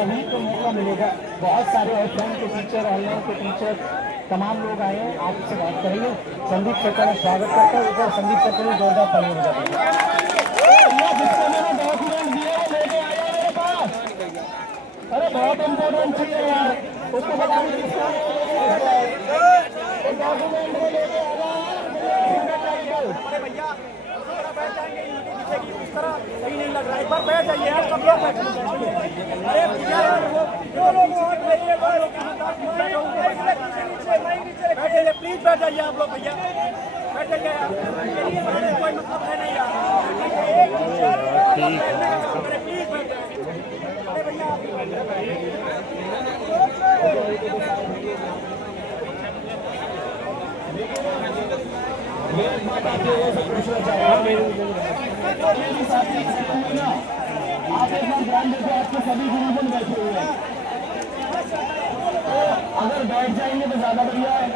सभी को मौका मिलेगा। बहुत सारे ऑफलाइन के टीचर, ऑनलाइन के टीचर, तमाम लोग आए हैं, आपसे बात करेंगे। संदीप चक्कर में स्वागत करता हूँ। ऊपर संदीप चक्कर में जोरदार तालियां बजा दीजिए। जिसको मैंने डॉक्यूमेंट दिया है लेके आया मेरे पास। अरे बहुत इम्पोर्टेंट चीज है यार, उसको बताने किसको डॉक्यूमेंट को लेके आया। भैया बैठ जाएंगे, इस तरह सही नहीं लग रहा है। एक बार बैठ जाइए यार, सब लोग बैठ जाइए। अरे वो लोग बैठे, प्लीज बैठ जाइए आप लोग। भैया बैठ जाइए यार, कोई मतलब है नहीं यार। प्लीज बैठ जाइए। अरे भैया एक बात आप लोगों से पूछना चाहूँगा। आप एक बार ध्यान देखो, आपके सभी गुरुजन बैठे हुए हैं, तो अगर बैठ जाएंगे तो ज्यादा बढ़िया है।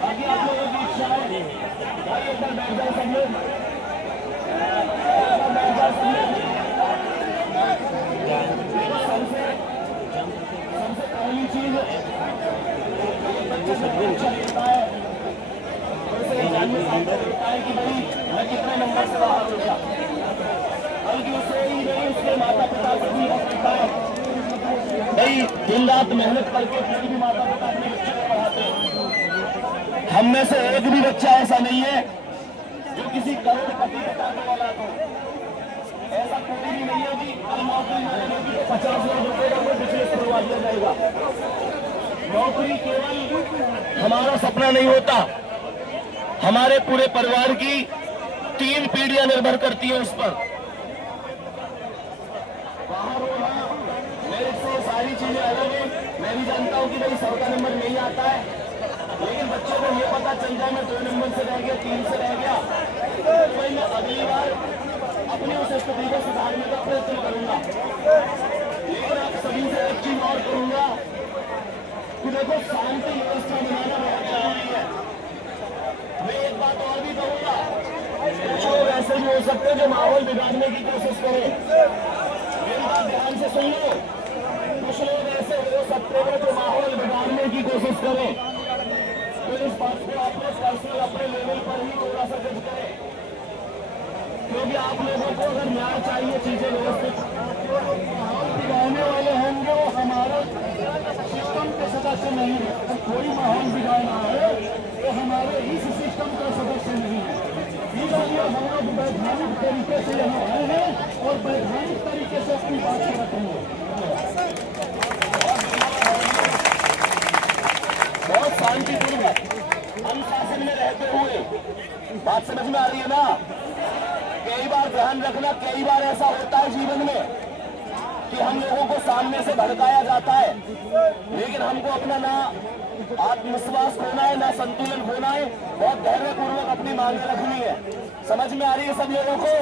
बाकी आप लोगों की इच्छा है भाई, एक बार बैठ जाओ सब लोग, बैठ जाओ सब लोग। सबसे पहली चीज बच्चा है कि भाई मैं कितने नंबर से बाहर हो गया, बल्कि उसे ही नहीं उसके माता पिता से भी होता है भाई। दिन रात मेहनत करके फिर भी माता पिता अपने बच्चे को पढ़ाते हैं। हम में से एक भी बच्चा ऐसा नहीं है जो किसी करोड़पति पिता को वाला हो। ऐसा कोई भी नहीं है कि नौकरी मिलेगी तो 50 लाख रुपए का कोई बिजनेस खुलवा दिया जाएगा। नौकरी केवल हमारा सपना नहीं होता, हमारे पूरे परिवार की 3 पीढ़ियां निर्भर करती है उस पर। बाहर होना मेरे से सारी चीजें अलग है। मैं भी जानता हूं कि भाई 100 का नंबर नहीं आता है, लेकिन बच्चों को ये पता चल जाए मैं 2 नंबर से रह गया, 3 से रह गया, तो भाई मैं अगली बार अपनी उस स्थिति को सुधारने का प्रयत्न करूंगा। लेकिन आप सभी से एक चीज और करूंगा कि देखो, शांति व्यवस्था बनाना बहुत जरूरी है। मैं एक बात और भी कहूंगा, कुछ लोग ऐसे भी हो सकते हैं जो माहौल बिगाड़ने की कोशिश करें। मेरी बात ध्यान से सुन लो, कुछ लोग ऐसे हो सकते हैं जो माहौल बिगाड़ने की कोशिश करें। तो इस बात को आप लोग पर्सनल अपने लेवल पर ही थोड़ा सा जज करें, क्योंकि आप लोगों को अगर न्याय चाहिए, चीजें व्यवस्थित माहौल बिगाड़ने वाले होंगे वो हमारे सिस्टम के सदस्य नहीं है। तो कोई माहौल बिगाड़ना है तो हमारे इस सिस्टम का सदस्य नहीं है। इसलिए हम लोग वैधानिक तरीके से यहाँ आए हैं और वैधानिक तरीके से अपनी बात रखेंगे। बहुत शांतिपूर्वक अनुशासन में रहते हुए, बात समझ में आ रही है ना? कई बार ध्यान रखना, कई बार ऐसा होता है जीवन में कि हम लोगों को सामने से भड़काया जाता है, लेकिन हमको अपना ना आत्मविश्वास खोना है, ना संतुलन खोना है। बहुत धैर्यपूर्वक अपनी मांगे रखनी है। समझ में आ रही है सब लोगों को?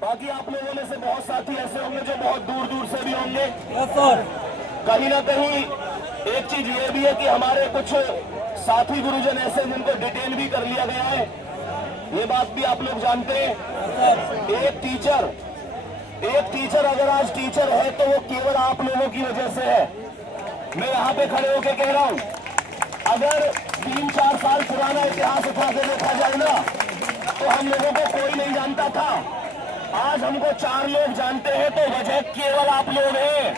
बाकी आप लोगों में से बहुत साथी ऐसे होंगे जो बहुत दूर दूर से भी होंगे। कहीं ना कहीं एक चीज ये भी है कि हमारे कुछ साथी गुरुजन ऐसे जिनको डिटेन भी कर लिया गया है, ये बात भी आप लोग जानते हैं। एक टीचर अगर आज टीचर है तो वो केवल आप लोगों की वजह से है। मैं यहाँ पे खड़े होके कह रहा हूँ, अगर 3-4 साल पुराना इतिहास उठा के देखा जाए ना, तो हम लोगों को कोई नहीं जानता था। आज हमको 4 लोग जानते हैं, तो वजह केवल आप लोग हैं।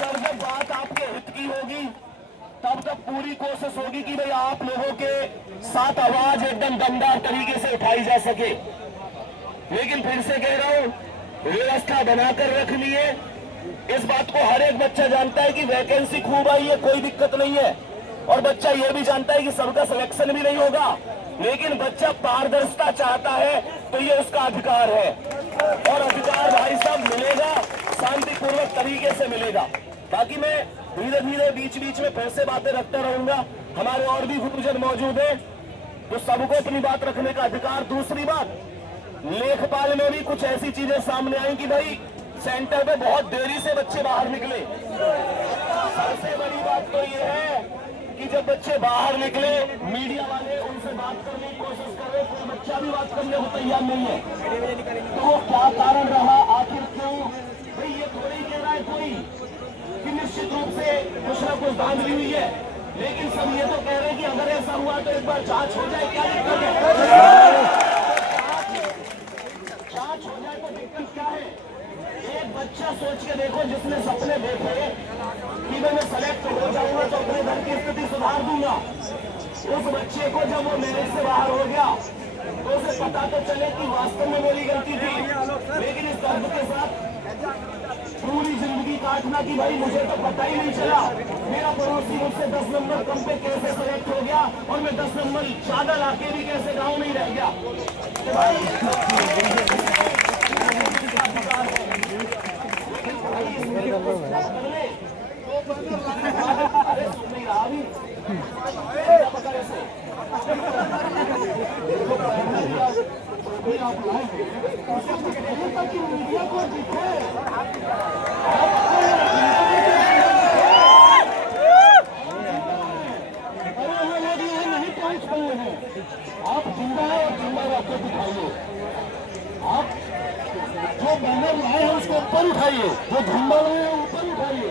तो जब बात आपके हित की होगी, तब तक पूरी कोशिश होगी कि भाई आप लोगों के साथ आवाज एकदम दमदार तरीके से उठाई जा सके। लेकिन फिर से कह रहा हूं, व्यवस्था बनाकर रखनी है। इस बात को हर एक बच्चा जानता है कि वैकेंसी खूब आई है, कोई दिक्कत नहीं है, और बच्चा ये भी जानता है कि सबका सिलेक्शन भी नहीं होगा, लेकिन बच्चा पारदर्शिता चाहता है तो ये उसका अधिकार है, और अधिकार भाई साहब मिलेगा, शांतिपूर्वक तरीके से मिलेगा। बाकी मैं धीरे धीरे बीच बीच में फिर से बातें रखता रहूंगा। हमारे और भी गुरुजन मौजूद हैं, तो सबको अपनी बात रखने का अधिकार। दूसरी बात, लेखपाल में भी कुछ ऐसी चीजें सामने आई कि भाई सेंटर पे बहुत देरी से बच्चे बाहर निकले। सबसे बड़ी बात तो ये है कि जब बच्चे बाहर निकले, मीडिया वाले उनसे बात करने की कोशिश कर रहे, कोई बच्चा भी बात करने को तैयार नहीं है। तो वो क्या कारण रहा, आखिर क्यों? भाई ये थोड़ी कह रहा है कोई कि निश्चित रूप से कुछ ना कुछ धांधली हुई है, लेकिन सब ये तो कह रहे हैं कि अगर ऐसा हुआ तो एक बार जांच हो जाए। क्या दिक्कत है? जांच हो जाए तो दिक्कत क्या है? एक बच्चा सोच के देखो जिसने सपने देखे कि मैं सेलेक्ट हो जाऊंगा तो अपने घर की स्थिति सुधार दूंगा, उस बच्चे को जब वो मेरिट से बाहर हो गया तो उसे पता तो चले कि वास्तव में मेरी गलती थी, लेकिन इस दर्द के साथ पूरी जिंदगी काटना कि भाई मुझे तो पता ही नहीं चला, मेरा पड़ोसी मुझसे 10 नंबर कम पे कैसे सेलेक्ट हो गया और मैं 10 नंबर ज्यादा लाके भी कैसे गाँव नहीं रह गया। तो भाई आप जिंदा है और जिंदा आपको दिखाइए। आप जो बैनर लाए हैं उसको ऊपर उठाइए, जो झंडा लाए हैं ऊपर उठाइए,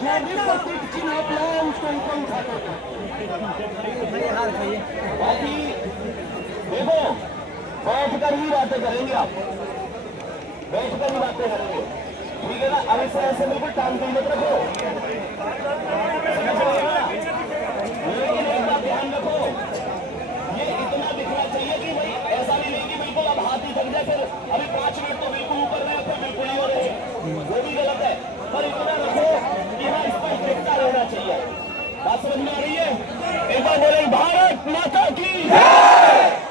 जो भी प्रतीक चिन्ह आप लाए हैं उसको ऊपर उठाते हैं। बाकी देखो बैठ कर ही बातें करेंगे, आप बैठ कर ही बातें करेंगे, ठीक है ना? अब इसे ऐसे बिल्कुल टांग के मत रखो, लेकिन एक बात ध्यान रखो, ये इतना दिखना चाहिए कि भाई ऐसा भी नहीं कि बिल्कुल अब हाथ ही थक जाए, फिर अभी 5 मिनट तो बिल्कुल ऊपर रहे, फिर बिल्कुल ही हो रहे, वो भी गलत है। पर इतना रखो कि हाँ इस पर टिकता रहना चाहिए। बात समझ में आ रही है? एक बार बोले भारत माता की जय।